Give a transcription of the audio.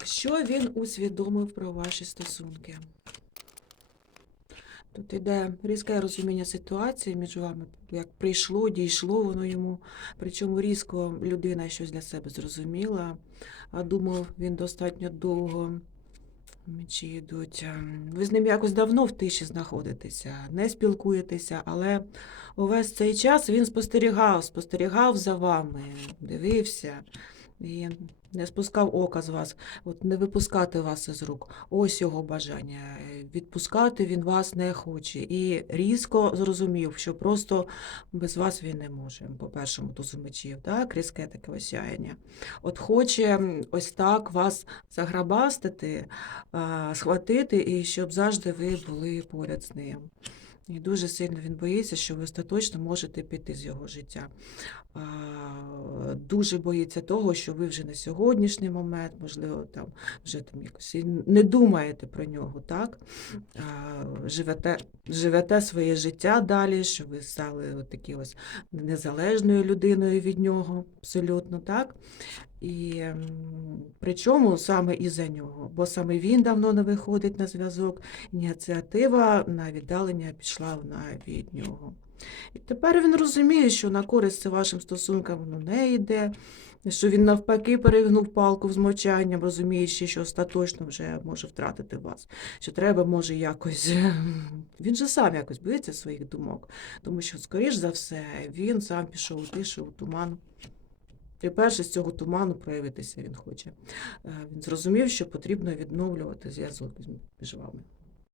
Так, що він усвідомив про ваші стосунки? Тут йде різке розуміння ситуації між вами, як прийшло, дійшло воно йому. Причому різко людина щось для себе зрозуміла, а думав він достатньо довго. Мечі йдуть. Ви з ним якось давно в тиші знаходитеся, не спілкуєтеся, але увесь цей час він спостерігав, спостерігав за вами, дивився і не спускав ока з вас, от не випускати вас із рук. Ось його бажання. Відпускати він вас не хоче. І різко зрозумів, що просто без вас він не може. По першому тузу мечів, так, різке таке осяяння. От хоче ось так вас заграбастити, схватити, і щоб завжди ви були поряд з ним. І дуже сильно він боїться, що ви остаточно можете піти з його життя. Дуже боїться того, що ви вже на сьогоднішній момент, можливо, там вже там якось не думаєте про нього, так? Живете, живете своє життя далі, що ви стали такі ось незалежною людиною від нього, абсолютно так. І причому саме із-за нього, бо саме він давно не виходить на зв'язок, ініціатива на віддалення пішла вона від нього. І тепер він розуміє, що на користь вашим стосункам воно не йде, що він навпаки перегнув палку з мовчанням, розуміючи, що остаточно вже може втратити вас, що треба може якось. Він же сам якось боїться своїх думок, тому що, скоріш за все, він сам пішов у тишу, у туман. І перше з цього туману проявитися він хоче. Е, Він зрозумів, що потрібно відновлювати зв'язок між вами.